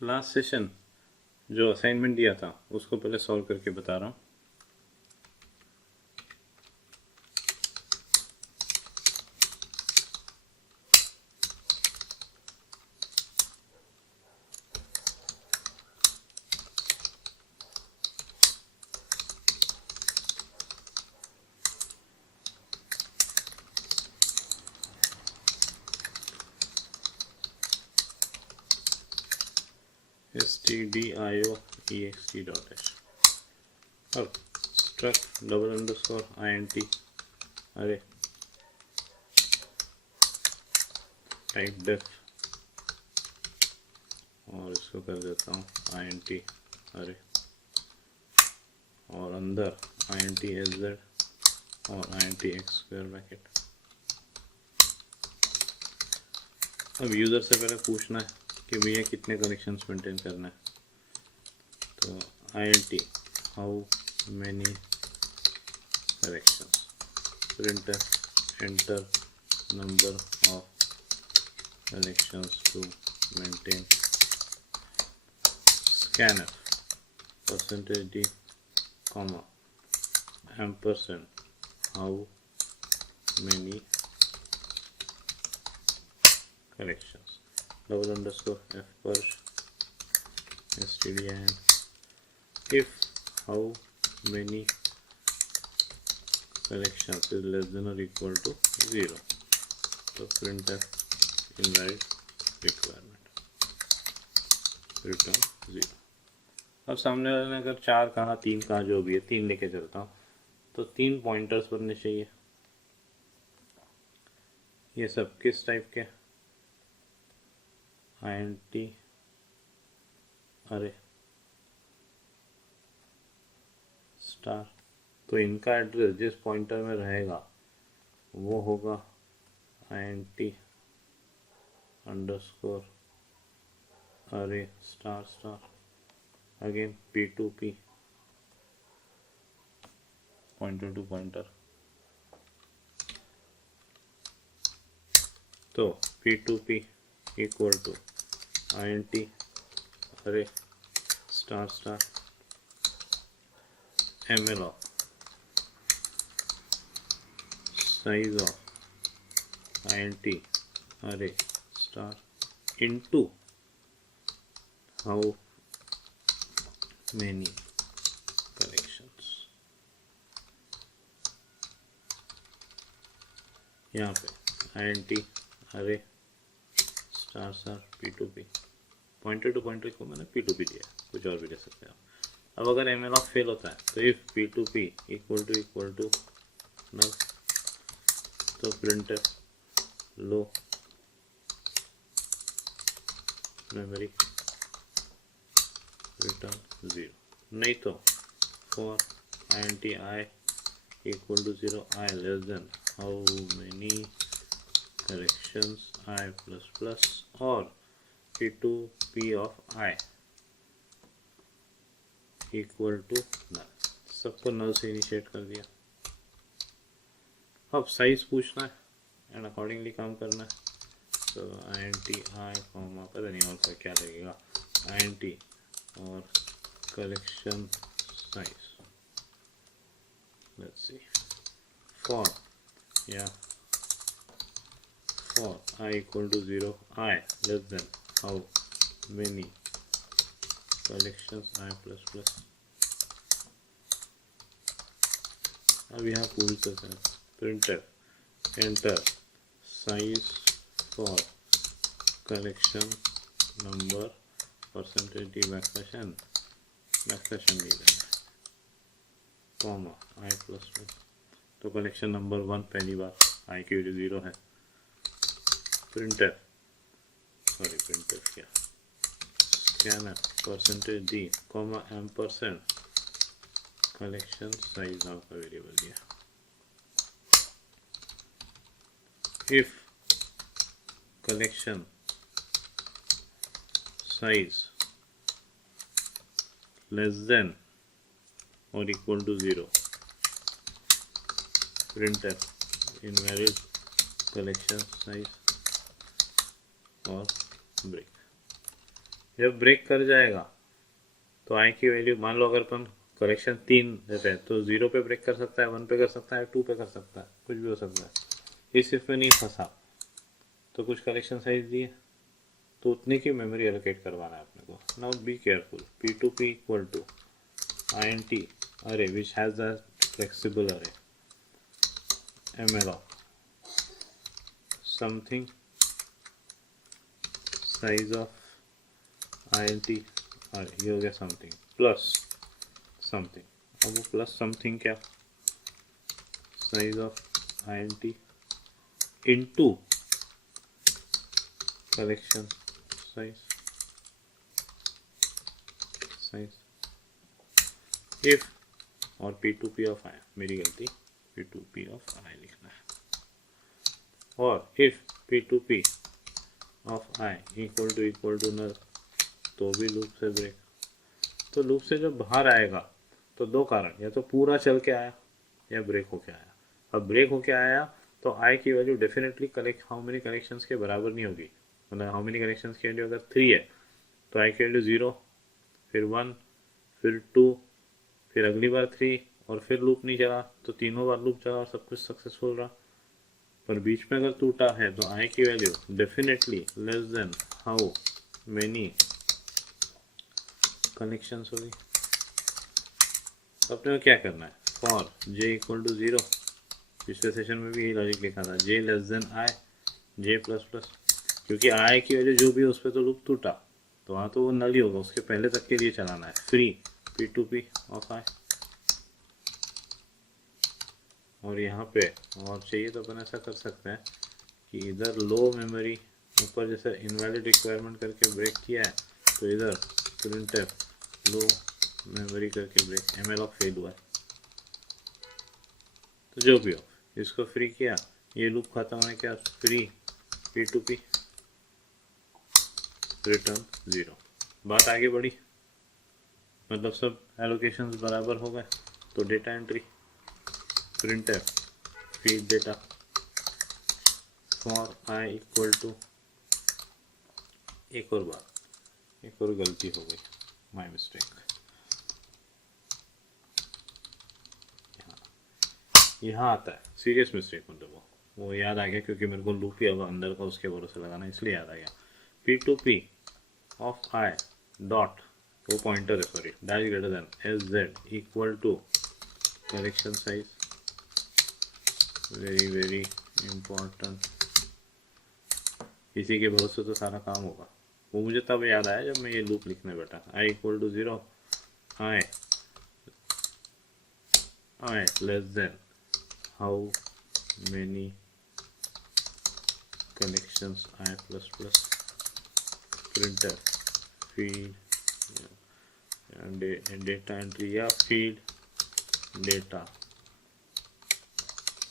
Last session जो assignment दिया था उसको पहले सॉल्व करके बता रहा हूँ। stdio.ext.h अब struct डबल अंडरस्कोर int अरे टाइप डेफ और इसको कर देता हूँ int अरे और अंदर int sz और int x स्क्वायर ब्रैकेट। अब यूज़र से पहले पूछना है कि भैया कितने कनेक्शंस मेंटेन करना है, तो int how many connections, printer enter number of connections to maintain, scanner percentage d comma ampersand how many connections double underscore f पर stdin if how many connections is less than or equal to 0, तो printf invalid requirement return 0। अब सामने वाले ने अगर 4 कहा 3 कहा जो भी है 3 लेके चलता हूँ तो 3 पॉइंटर्स बनने चाहिए। ये सब किस टाइप के, int अरे स्टार, तो इनका एड्रेस जिस पॉइंटर में रहेगा वो होगा int underscore array star star again p2p pointer to pointer, तो p2p equal to int array star star ml of size of int array star into how many connections। यहाँ पे int array star star p2p pointer to pointer को मैंने p2p दिया, कुछ और भी दे सकते हैं आप। अब अगर ml ऑफ फेल होता है तो if p2p equal to null, तो प्रिंटर लो मेमोरी रिटर्न 0, नहीं तो for int I equal to 0 I less than how many corrections I plus plus और p2p of I equal to null, सबको null से initiate कर दिया। अब साइज पूछना है एंड अकॉर्डिंगली काम करना है, तो int I कॉमा पता नहीं और क्या लगेगा int और collection size, let's see for या for I equal to 0 I less than how many collections I plus plus। अब यहाँ पूछ सकते हैं printer enter size for collection number percentage d backslash n नहीं देना कॉमा I प्लस प्लस, तो collection number 1 पहली बार I की वैल्यू 0 है, प्रिंटर क्या scanner percentage d comma ampersand collection size नाम का वेरिएबल दिया। If collection size less than और equal to 0, printer invalid collection size और ब्रेक। जब ब्रेक कर जाएगा तो आई की वैल्यू, मान लो अगर अपन कलेक्शन 3 देते हैं तो 0 पे ब्रेक कर सकता है, 1 पे कर सकता है, 2 पे कर सकता है, कुछ भी हो सकता है। इस इफ में नहीं फंसा तो कुछ कलेक्शन साइज दिए तो उतने की मेमोरी एलोकेट करवाना है अपने को। Now be careful, P2P equal to INT array which has a flexible array malloc something size of INT array, ये हो गया समथिंग प्लस समथिंग। अब वो प्लस समथिंग क्या, size of INT into collection size if और P2P of I, मेरी गलती, P2P of I लिखना है, और if P2P of I equal to null तो भी लूप से ब्रेक। तो लूप से जब बाहर आएगा तो दो कारण, या तो पूरा चल के आया या ब्रेक होके आया। अब ब्रेक होके आया तो आई की value definitely collect how many connections के बराबर नहीं होगी। मतलब हाउ मेनी कनेक्शंस की वैल्यू अगर 3 है तो आई की वैल्यू 0, फिर 1, फिर 2, फिर अगली बार 3, और फिर लूप नहीं चला तो तीनों बार लूप चला और सब कुछ सक्सेसफुल रहा। पर बीच में अगर टूटा है तो आई की value definitely less than how many connections होगी। अपने को क्या करना है, फॉर j इक्वल टू 0, पिछले सेशन में भी यही लॉजिक लिखा था, j less than i, j plus plus, क्योंकि i की वैल्यू जो भी उस पर तो लूप टूटा तो वहाँ तो वो नल ही होगा, उसके पहले तक के लिए चलाना है। फ्री P2P ऑफ i, और यहाँ पे और चाहिए तो अपन ऐसा कर सकते हैं कि इधर लो मेमोरी ऊपर जैसे इनवैलिड रिक्वायरमेंट करके ब्रेक किया है तो इधर printf लो मेमोरी करके ब्रेक, malloc फेल हुआ है। तो जो भी हो, इसको फ्री किया, ये लूप खत्म होने के बाद फ्री P2P रिटर्न 0। बात आगे बढ़ी, मतलब सब एलोकेशंस बराबर हो गए। तो data entry printf feed data for i equal to, एक और बात, एक और गलती हो गई, माय मिस्टेक, यहाँ आता है सीरियस मिस्टेक, मतलब वो याद आ गया क्योंकि मेरे को लूप ही अब अंदर का उसके भरोसे लगाना, इसलिए याद आ गया। P2P ऑफ I डॉट, वो पॉइंटर है sorry, dash greater than SZ equal to collection size, very very important, इसी के भरोसे तो सारा काम होगा। वो मुझे तब याद आया जब मैं ये लूप लिखने बैठा, I equal to 0, I less than how many connections I plus plus, printf feed and data entry या feed data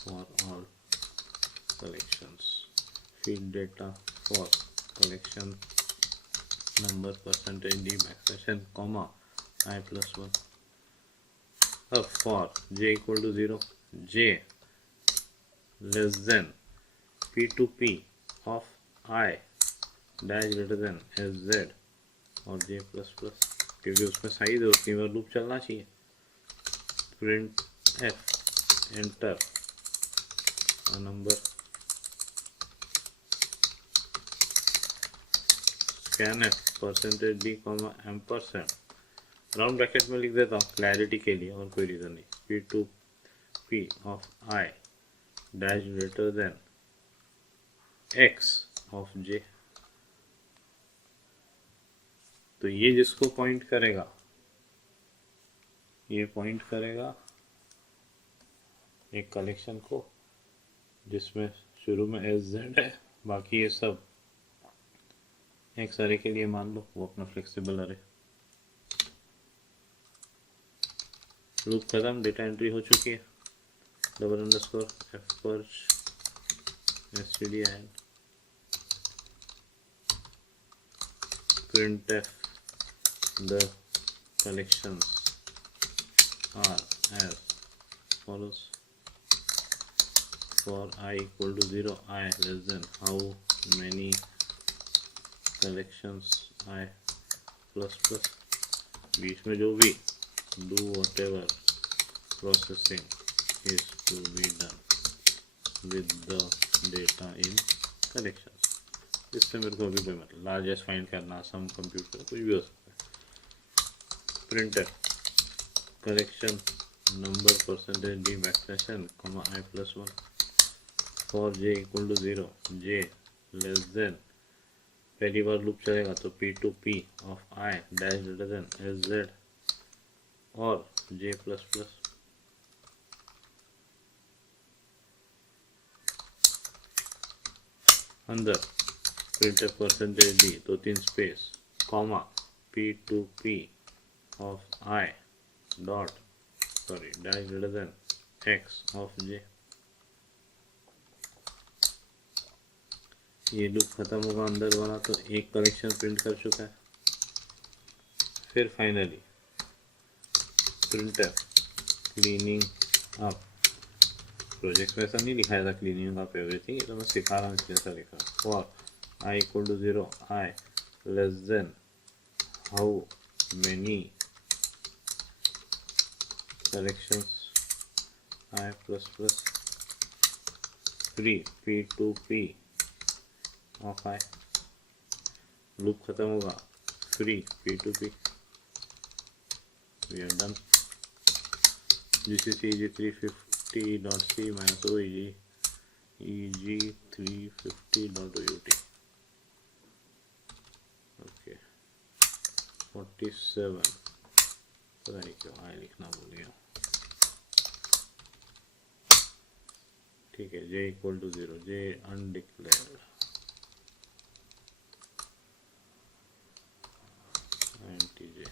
for all collections, feed data for collection number percentage d backslash n comma I plus 1। अब for j equal to 0, j less than P2P of I dash greater than SZ और j plus plus, क्योंकि उसमें size है उतनी बार loop चलना चाहिए। Print f enter number, scan f percentage d comma ampersand, round bracket में लिख देता हूँ क्लैरिटी के लिए, और कोई रीज़न नहीं। P2P of I dash greater then x of j, तो ये जिसको पॉइंट करेगा, ये पॉइंट करेगा एक कलेक्शन को जिसमें शुरू में SZ है, बाकी ये सब एक्स अरे के लिए मान लो, वो अपना फ्लेक्सिबल अरे। लूप खत्म, डेटा एंट्री हो चुकी है, डबल अंडरस्कोर f पर std and printf the collections are as follows, for I equal to 0, I less than how many collections I plus plus, बीच में जो भी do whatever processing is to be done with the data in collection. इससे मेरे को अभी कोई मतलब लार्जेस्ट फाइंड करना, सम कंप्यूटर, कुछ भी हो सकता है। Printer collection number percentage D backslash N comma I plus 1 for J equal to 0, J less than, पहली बार लूप चलेगा तो P to P of I dash greater than S Z और जे प्लस प्लस। अंदर printer percentage D दो तीन space comma P to P of I dot dash greater than X of J. ये loop खत्म होगा अंदर वाला तो एक कलेक्शन प्रिंट कर चुका है। फिर finally printer cleaning up, project में ऐसा नहीं लिखाया था क्लीनिंग अप एवरीथिंग, ये तो मैं सिखा रहा हूँ इसलिए ऐसा लिखा। For I equal to 0, I less than how many collections I plus plus free P to P of I, loop खत्म होगा free P to P, we are done. GCC EG350.c minus OEG EG350.OUT। Okay 47, पता नहीं क्यों आई लिखना भूल गया। ठीक है, J equal to 0, J undeclared, एंटी-जे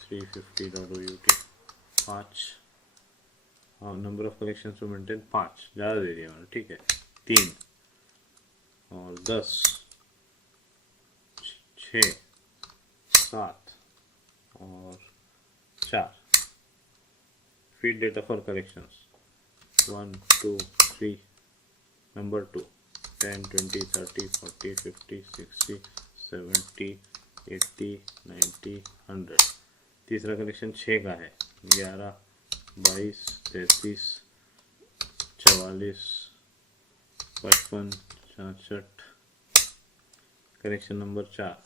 350.OUT 5, हाँ number of collection to maintain 5, ज़्यादा दे दिया मैंने, ठीक है 3 और 10 6 7 और 4। Feed data for collections 1 2 3, number 2 10 20 30 40 50 60 70 80 90 100। तीसरा कलेक्शन 6 का है, 11 22 33 44 55 66। कलेक्शन नंबर 4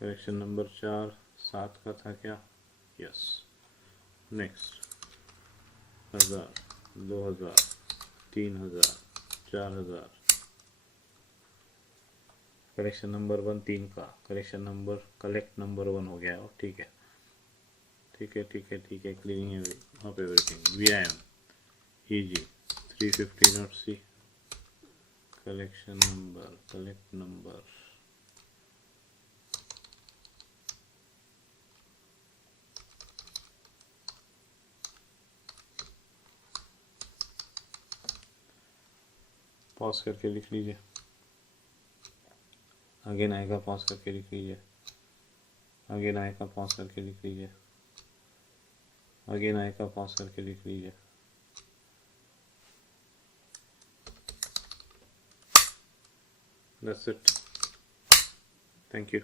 कलेक्शन नंबर 4 7 का था क्या? यस। नेक्स्ट 1000 2000 3000 4000। कलेक्शन नंबर 1 3 का, कलेक्शन नंबर कलेक्ट नंबर 1 हो गया हो, ठीक है ठीक है ठीक है ठीक है। Cleaning up everything, VIM EG350.c collection number collect number pause करके लिख लीजिए, अगेन आएगा पॉज करके लिख लीजिए, अगेन आएगा पॉज करके लिख लीजिए, अगेन आएगा पॉज करके लिख लीजिए। That's it. Thank you.